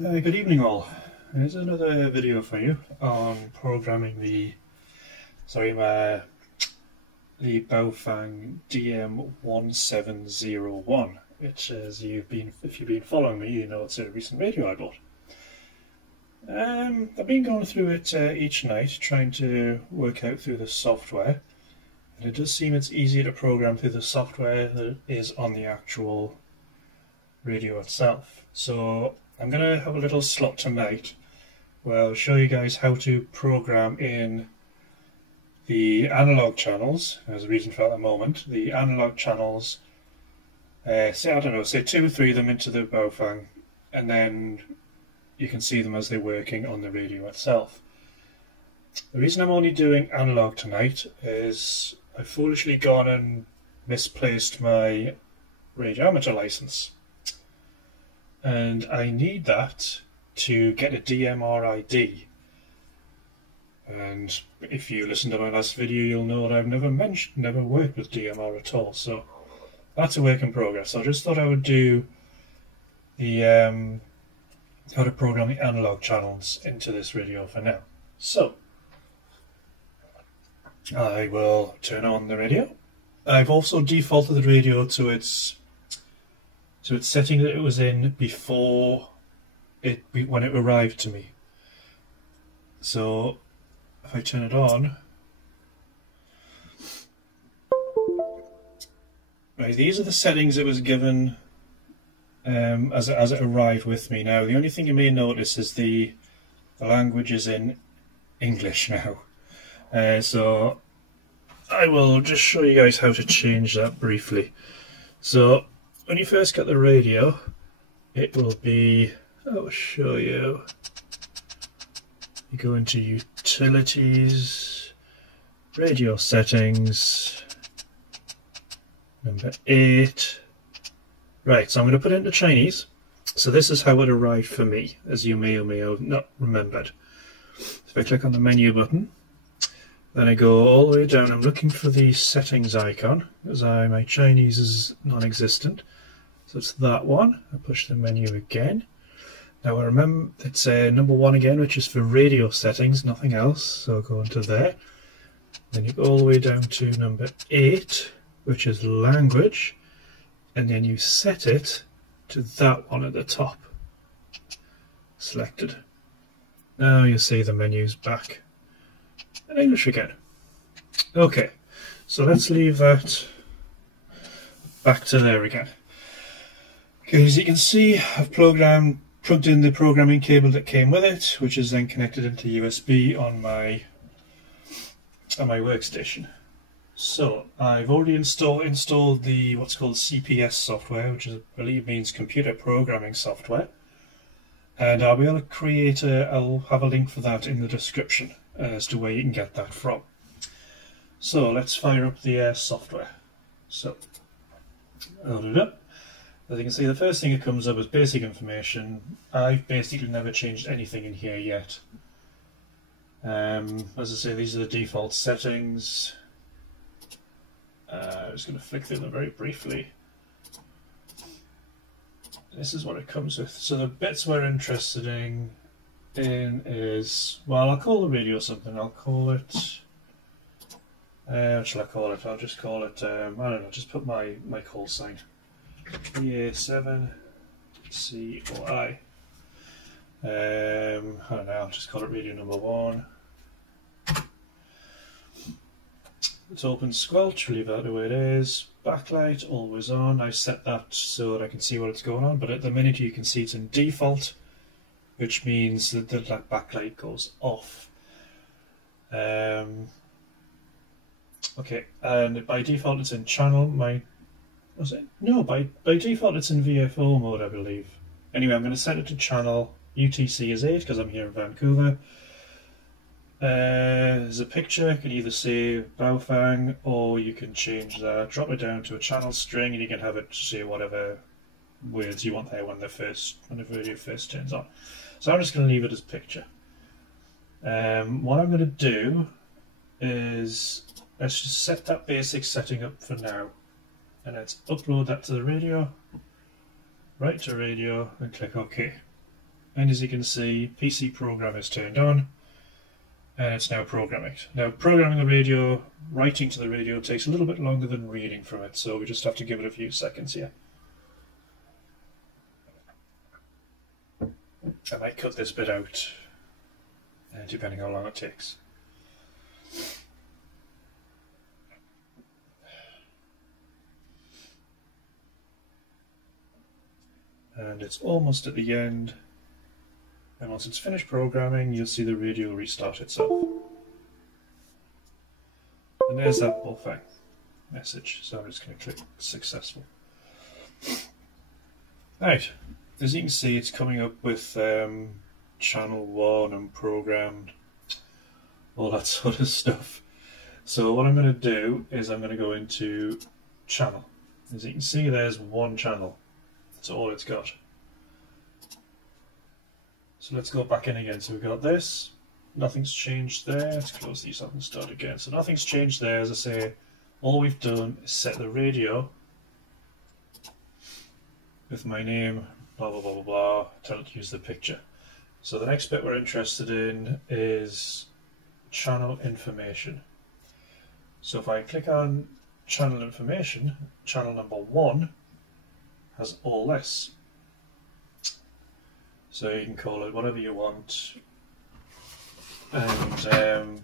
Good evening all. Here's another video for you on programming the Baofeng DM1701, which if you've been following me, you know it's a recent radio I bought. I've been going through it each night, trying to work out through the software, and it does seem it's easier to program through the software than it is on the actual radio itself. So I'm going to have a little slot tonight where I'll show you guys how to program in the analog channels. There's a reason for that at the moment. The analog channels, say 2 or 3 of them into the Baofeng, and then you can see them as they're working on the radio itself. The reason I'm only doing analog tonight is I've foolishly gone and misplaced my radio amateur license, and I need that to get a DMR ID. And if you listen to my last video, you'll know that I've never worked with DMR at all, so that's a work in progress. So I just thought I would do the how to program the analog channels into this radio for now. So I will turn on the radio. I've also defaulted the radio to its setting that it was in before when it arrived to me. So if I turn it on, right, these are the settings it was given as it arrived with me. Now the only thing you may notice is the language is in English now. So I will just show you guys how to change that briefly. So when you first get the radio, it will be, I'll show you. You go into Utilities, Radio Settings, number 8. Right, so I'm going to put it into Chinese. So this is how it arrived for me, as you may or may have not remembered. If I click on the menu button, then I go all the way down. I'm looking for the settings icon, because my Chinese is non-existent. So it's that one. I push the menu again. Now I remember it's number 1 again, which is for radio settings, nothing else. So I'll go into there. Then you go all the way down to number 8, which is language. And then you set it to that one at the top. Selected. Now you see the menu's back in English again. Okay, so let's leave that back to there again. Okay, as you can see, I've plugged in the programming cable that came with it, which is then connected into USB on my workstation. So I've already installed the what's called CPS software, which I believe means computer programming software, and I'll be able to create I'll have a link for that in the description as to where you can get that from. So let's fire up the software. So load it up. As you can see, the first thing that comes up is basic information. I've basically never changed anything in here yet. As I say, these are the default settings. I'm just going to flick through them very briefly. This is what it comes with. So the bits we're interested in is, well, I'll call the radio something. I'll call it, what shall I call it? I'll just call it, I don't know, just put my call sign. BA7COI. I don't know, I'll just call it radio number 1. It's open squelch, we'll leave that the way it is. Backlight, always on. I set that so that I can see what's going on, but at the minute you can see it's in default, which means that that backlight goes off. Okay, and by default it's in channel. By default it's in VFO mode, I believe. Anyway, I'm going to set it to channel. UTC is 8 because I'm here in Vancouver. There's a picture. You can either say Baofeng, or you can change that, drop it down to a channel string, and you can have it say whatever words you want there when the video first turns on. So I'm just going to leave it as picture. What I'm going to do is let's just set that basic setting up for now, and let's upload that to the radio. Right to radio and click OK. and as you can see, PC program is turned on, and it's now programming. Now, programming the radio, writing to the radio takes a little bit longer than reading from it, so we just have to give it a few seconds here. I might cut this bit out, depending how long it takes. And it's almost at the end, and once it's finished programming, you'll see the radio restart itself. And there's that Baofeng message, so I'm just going to click successful. Right, as you can see, it's coming up with channel 1 and programmed, all that sort of stuff. So what I'm going to do is I'm going to go into channel. As you can see, there's one channel. That's all it's got. So let's go back in again. So we've got this. Nothing's changed there. Let's close these up and start again. So nothing's changed there. As I say, all we've done is set the radio with my name, blah, blah, blah, blah, blah, tell it to use the picture. So the next bit we're interested in is channel information. So if I click on channel information, channel number 1 has all this. So you can call it whatever you want. And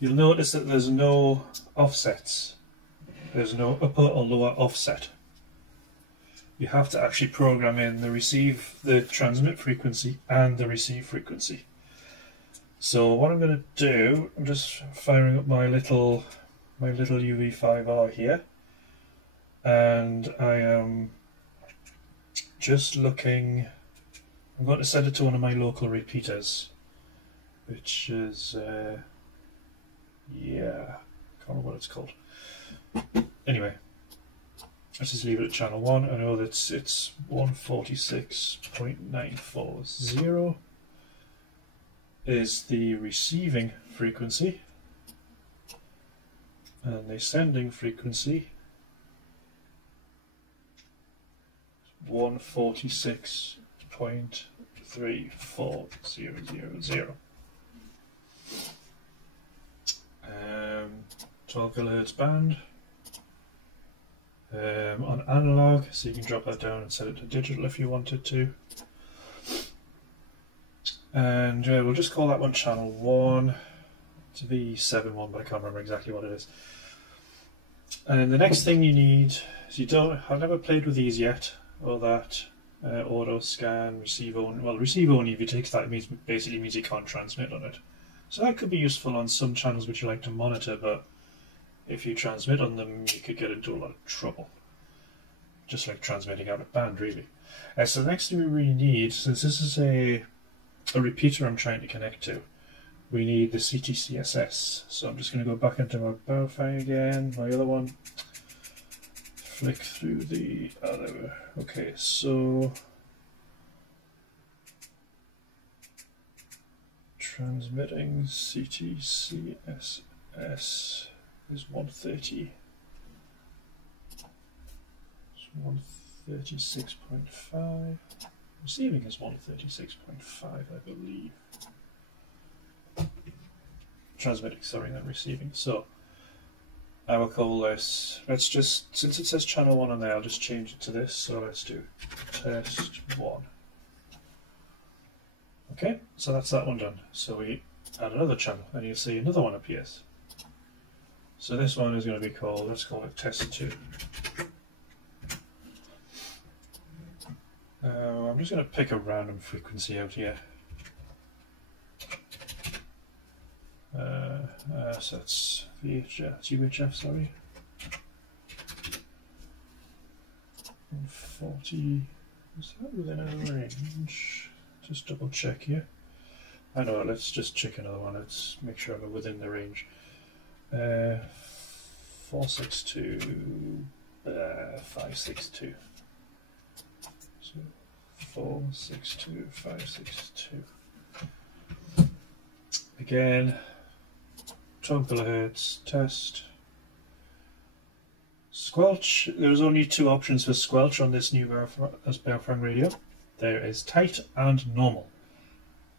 you'll notice that there's no offsets. There's no upper or lower offset. You have to actually program in the transmit frequency and the receive frequency. So what I'm going to do, I'm just firing up my little UV5R here, and I am just looking. I'm going to set it to one of my local repeaters, which is yeah, can't remember what it's called. Anyway, let's just leave it at channel 1. I know that it's 146.940 is the receiving frequency, and the sending frequency 146.34000. 12 kHz band. On analog, so you can drop that down and set it to digital if you wanted to. And we'll just call that one channel 1. It's V71, but I can't remember exactly what it is. And the next thing you need is I've never played with these yet, or that auto scan, receive only. Well, receive only, if you take that, it basically means you can't transmit on it. So that could be useful on some channels which you like to monitor, but if you transmit on them, you could get into a lot of trouble. Just like transmitting out of band, really. So the next thing we really need, since this is a repeater I'm trying to connect to, we need the CTCSS. So I'm just going to go back into my Baofeng again, my other one. Flick through the other. Okay, so transmitting CTCSS is 130. It's 136.5. Receiving is 136.5, I believe. Transmitting, sorry, not receiving. So I will call this, let's just, since it says channel 1 on there, I'll just change it to this. So let's do test 1. Okay, so that's that one done. So we add another channel, and you'll see another one appears. So this one is going to be called, let's call it test 2. I'm just going to pick a random frequency out here. So that's UHF, sorry. 40, is that within our range? Just double check here. I know, let's just check another one, let's make sure we're within the range. 462, 562. So 462, 562. Again, 12 kHz test. Squelch, there's only 2 options for squelch on this new Baofeng radio. there is tight and normal.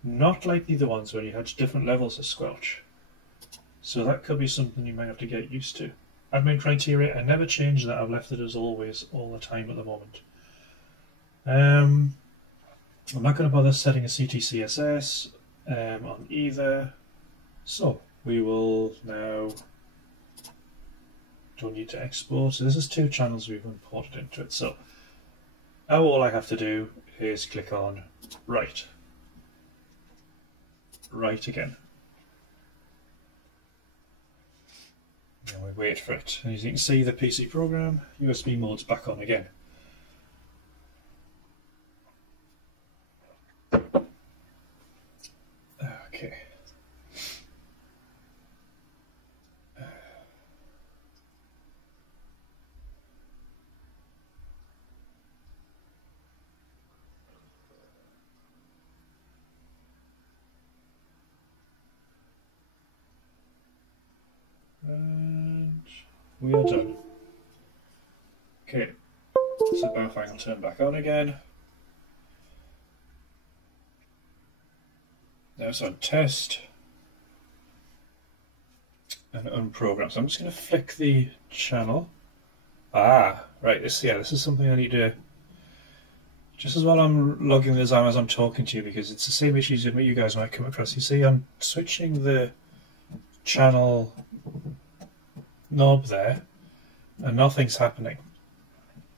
Not like the other ones where you had different levels of squelch. So that could be something you might have to get used to. Admin criteria, I never changed that. I've left it as always, all the time at the moment. I'm not going to bother setting a CTCSS on either. So we will now, don't need to export. So this is 2 channels we've imported into it. So now all I have to do is click on write. Write again. And we wait for it. And as you can see, the PC program, USB mode's back on again. Okay. And we are done. Okay, so Baofeng will turn back on again. Now it's on test and unprogram. So I'm just going to flick the channel. Ah, right. This is something I need to. Just as well I'm logging this out as I'm talking to you, because it's the same issues that you guys might come across. You see, I'm switching the channel knob there, and nothing's happening.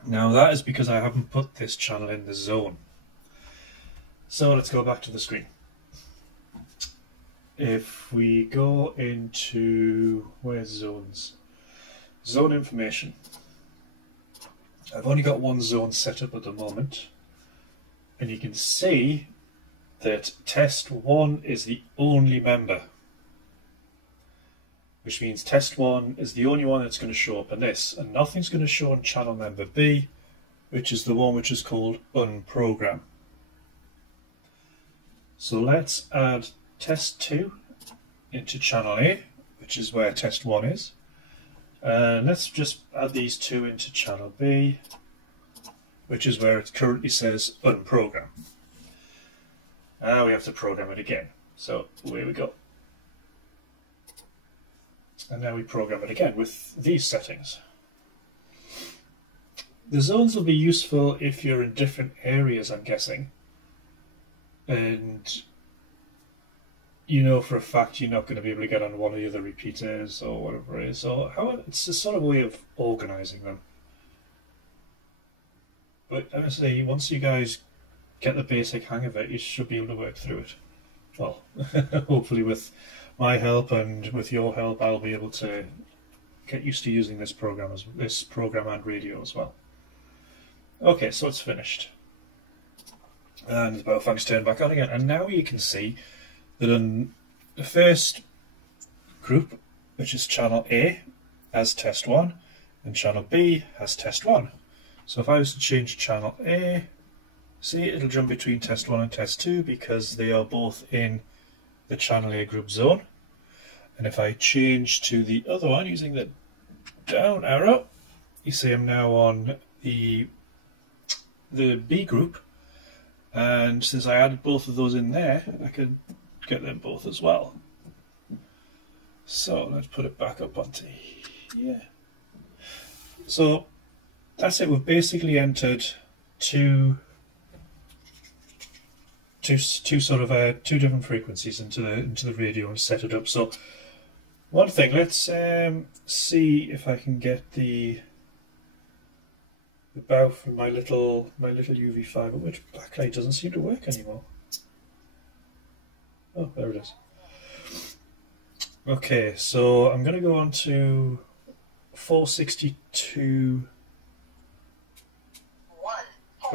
Now that is because I haven't put this channel in the zone. So let's go back to the screen. If we go into, where's zones? Zone information. I've only got one zone set up at the moment, and you can see that test 1 is the only member, which means test 1 is the only one that's going to show up in this, and nothing's going to show on channel member B, which is the one which is called unprogram. So let's add test 2 into channel A, which is where test 1 is. Let's just add these 2 into channel B, which is where it currently says unprogram. Now we have to program it again. So away we go. And now we program it again with these settings. The zones will be useful if you're in different areas, I'm guessing. And you know for a fact you're not going to be able to get on one of the other repeaters or whatever it is. So it's a sort of way of organising them. But honestly, once you guys get the basic hang of it, you should be able to work through it. Well, hopefully with my help and with your help, I'll be able to get used to using this program and radio as well. Okay, so it's finished. And the Baofeng's turned back on again. And now you can see that in the first group, which is channel A, has test 1, and channel B has test 1. So if I was to change channel A, see, it'll jump between test 1 and test 2 because they are both in the channel A group zone. And if I change to the other one using the down arrow, you see I'm now on the B group, and since I added both of those in there, I can get them both as well. So let's put it back up onto here. So that's it. We've basically entered two different frequencies into the radio and set it up. So one thing, let's see if I can get the bow from my little UV fiber, which backlight doesn't seem to work anymore. Oh, there it is. Okay, so I'm going to go on to 462.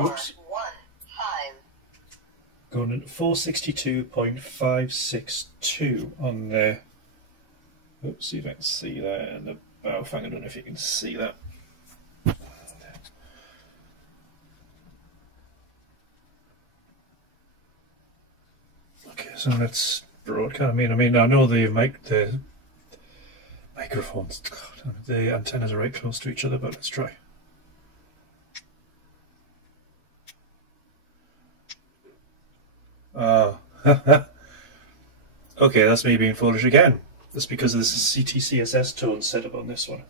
Oops. Going to 462.562 on there. Oops, see if I can see that in the Baofeng. I don't know if you can see that. Okay, so let's broadcast. I mean, I know the microphones, God, the antennas are right close to each other, but let's try. Ah. Okay, that's me being foolish again. That's because there's a CTCSS tone set up on this one.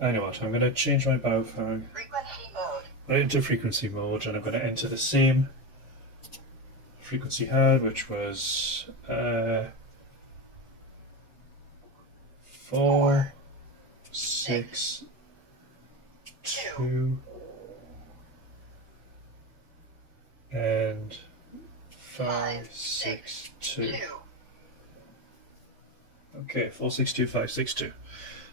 I know what, I'm going to change my Baofeng right into frequency mode, and I'm going to enter the same frequency had, which was 4, 6, 2, and 5, 6, 2. Okay, 462562.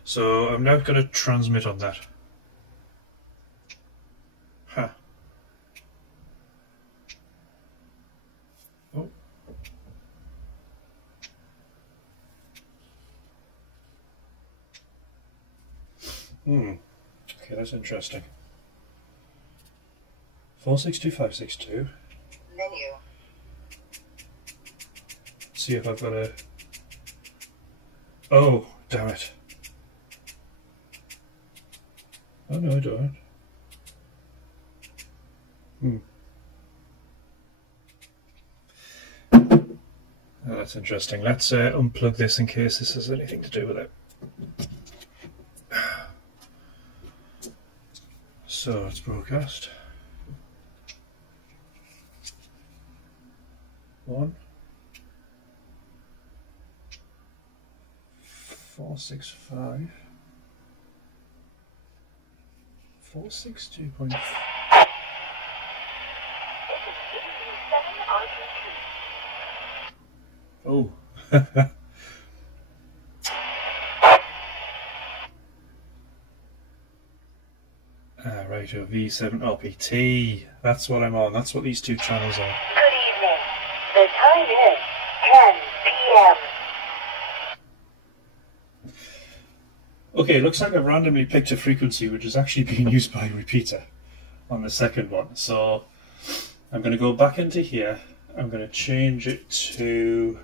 So I'm now going to transmit on that. Huh. Oh. Okay, that's interesting. 462562. Menu. See if I've got a... Oh, damn it. Oh no, I don't. Oh, that's interesting. Let's unplug this in case this has anything to do with it. So it's broadcast. 1, 465, 462. Oh. Right, a V7 RPT. That's what I'm on. That's what these two channels are. Good evening. The time is 10 p.m. Okay, looks like I've randomly picked a frequency which is actually being used by a repeater on the second one. So I'm going to go back into here. I'm going to change it to...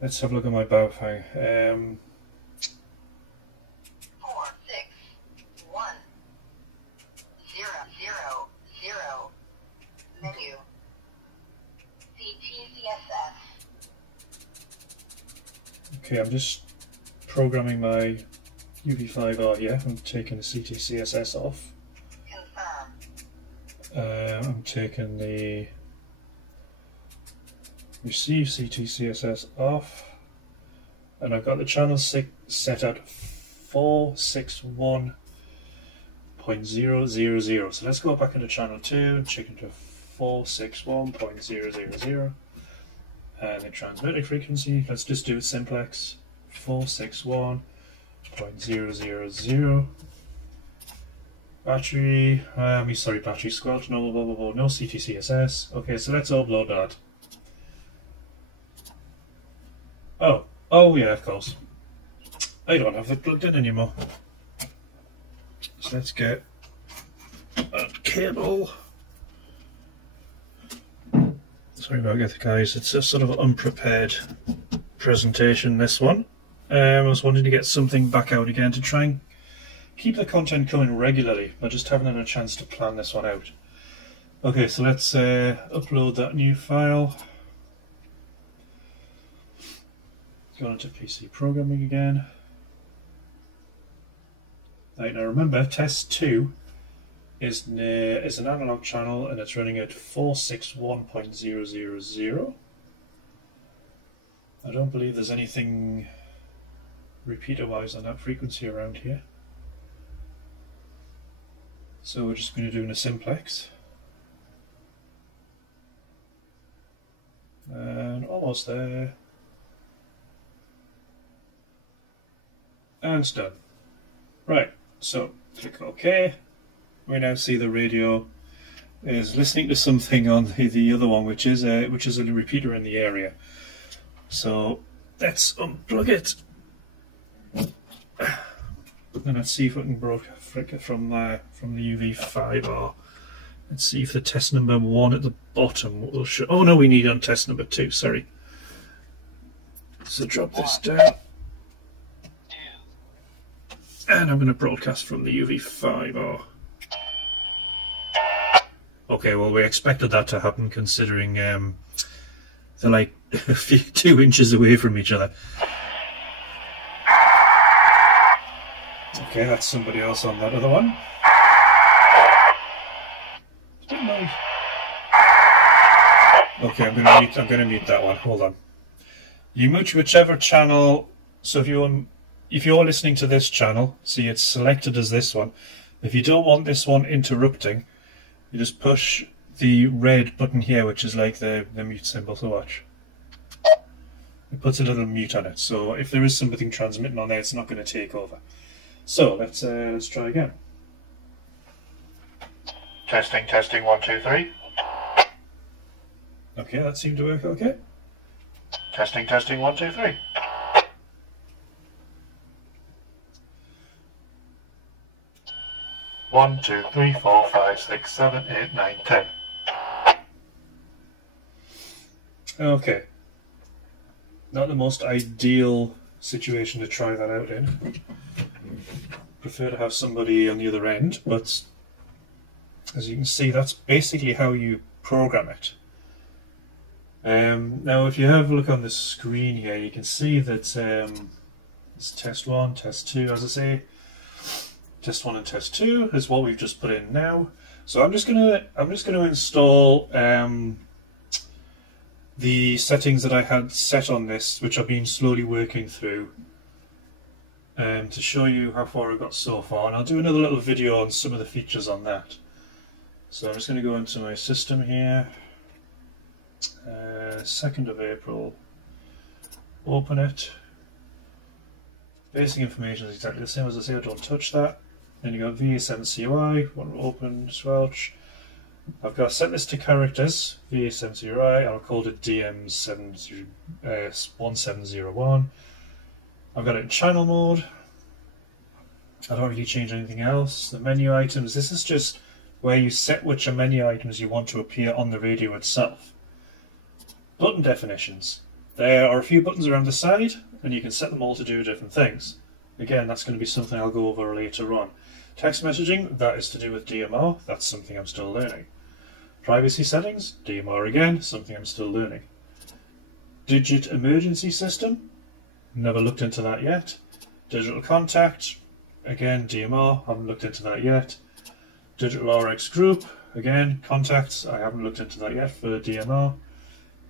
Let's have a look at my Baofeng. 4, 6, 1, 0, 0, 0. Menu. CTCSS. Okay, I'm just programming my UV5R here. I'm taking the CTCSS off. Confirm. I'm taking the receive CTCSS off, and I've got the channel set at 461.000. So let's go back into channel 2 and check into 461.000, and the transmitting frequency, let's just do it simplex, 461.000. Battery, battery squelch, no, blah, blah, blah, no CTCSS. Okay, so let's upload that. Oh yeah, of course. I don't have it plugged in anymore. So let's get a cable. Sorry about that, guys. It's a sort of unprepared presentation, this one. I was wanting to get something back out again to try and keep the content coming regularly, but just haven't had a chance to plan this one out. Okay, so let's upload that new file. Go into PC programming again. Right, now remember, test 2 is an analog channel and it's running at 461.000. I don't believe there's anything repeater-wise on that frequency around here. So we're just going to do a simplex. And almost there. And it's done. Right, so click OK. We now see the radio is listening to something on the other one, which is a repeater in the area. So let's unplug it. And let's see if we can flick it from the UV5R. Let's see if the test number 1 at the bottom will show. Oh no, we need on test number 2. Sorry. So drop this down. And I'm going to broadcast from the UV5R. Okay, well, we expected that to happen considering they're like 2 inches away from each other. Okay, that's somebody else on that other one. Okay, I'm gonna mute that one. Hold on. You mute whichever channel. So if you're listening to this channel, see it's selected as this one. If you don't want this one interrupting, you just push the red button here, which is like the mute symbol. So watch. It puts a little mute on it. So if there is something transmitting on there, it's not going to take over. So let's try again. Testing, testing, 1, 2, 3. Okay, that seemed to work okay. Testing, testing, 1, 2, 3. One, 2, 3, 4, 5, 6, 7, 8, 9, 10. Okay. Not the most ideal situation to try that out in. Prefer to have somebody on the other end, but as you can see, that's basically how you program it. Now, if you have a look on the screen here, you can see that it's test 1, test 2, as I say. Test 1 and test 2 is what we've just put in now. So I'm just gonna install the settings that I had set on this, which I've been slowly working through, to show you how far I got so far. And I'll do another little video on some of the features on that. So I'm just going to go into my system here. 2nd of April. Open it. Basic information is exactly the same as I say. I don't touch that. Then you got VA7CUI. Want to open, squelch. I've got set this to characters. VA7CUI. I'll call it DM1701. I've got it in channel mode. I don't really change anything else. The menu items. This is just where you set which menu items you want to appear on the radio itself. Button definitions. There are a few buttons around the side, and you can set them all to do different things. Again, that's going to be something I'll go over later on. Text messaging, that is to do with DMR. That's something I'm still learning. Privacy settings, DMR again, something I'm still learning. Digit emergency system, never looked into that yet. Digital contact, again, DMR, haven't looked into that yet. Digital RX group, again, contacts, I haven't looked into that yet for DMR.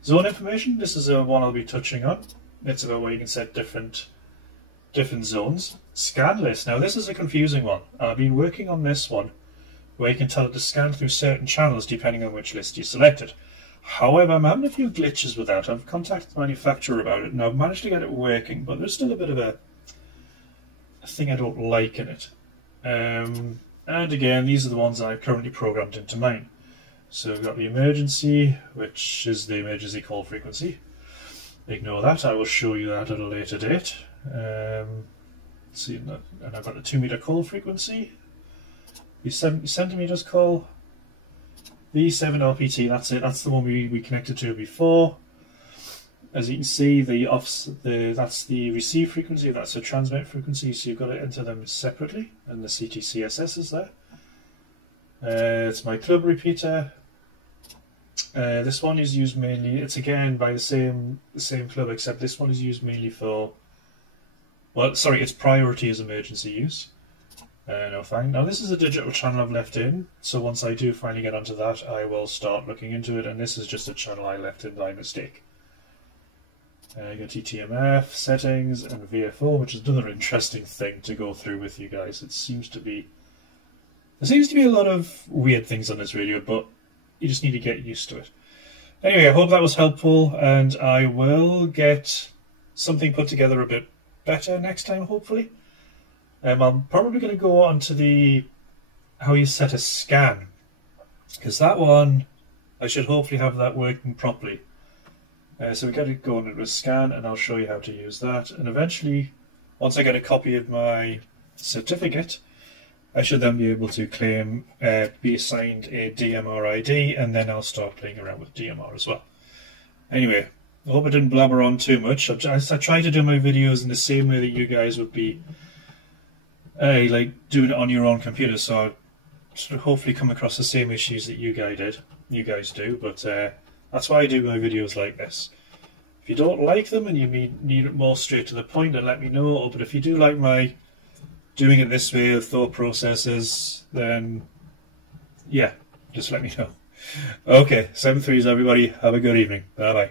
Zone information, this is one I'll be touching on. It's about where you can set different zones. Scan list, now this is a confusing one. I've been working on this one where you can tell it to scan through certain channels depending on which list you selected. However, I'm having a few glitches with that. I've contacted the manufacturer about it and I've managed to get it working, but there's still a bit of a thing I don't like in it. And again, these are the ones I've currently programmed into mine. So we've got the emergency, which is the emergency call frequency. Ignore that, I will show you that at a later date. See, and I've got the 2 meter call frequency, the 70 centimeters call, the 7 RPT, that's it, that's the one we connected to before. As you can see, that's the receive frequency, that's the transmit frequency, so you've got to enter them separately, and the CTCSS is there. It's my club repeater. This one is used mainly, it's again by the same club, except this one is used mainly for, well, sorry, its priority is emergency use. No, fine. Now this is a digital channel I've left in, so once I do finally get onto that, I will start looking into it, and this is just a channel I left in by mistake. You got TTMF, settings, and VFO, which is another interesting thing to go through with you guys. There seems to be a lot of weird things on this radio, but you just need to get used to it. Anyway, I hope that was helpful, and I will get something put together a bit better next time, hopefully. I'm probably going to go on to how you set a scan, because that one, I should hopefully have that working properly. So we get it going with a scan, and I'll show you how to use that. And eventually, once I get a copy of my certificate, I should then be able to claim, be assigned a DMR ID, and then I'll start playing around with DMR as well. Anyway, I hope I didn't blabber on too much. I try to do my videos in the same way that you guys would be like doing it on your own computer, so sort of hopefully come across the same issues that you guys do, but that's why I do my videos like this. If you don't like them and you need it more straight to the point, then let me know. But if you do like my doing it this way, the thought processes, then yeah, just let me know. Okay, 7-3s everybody. Have a good evening. Bye bye.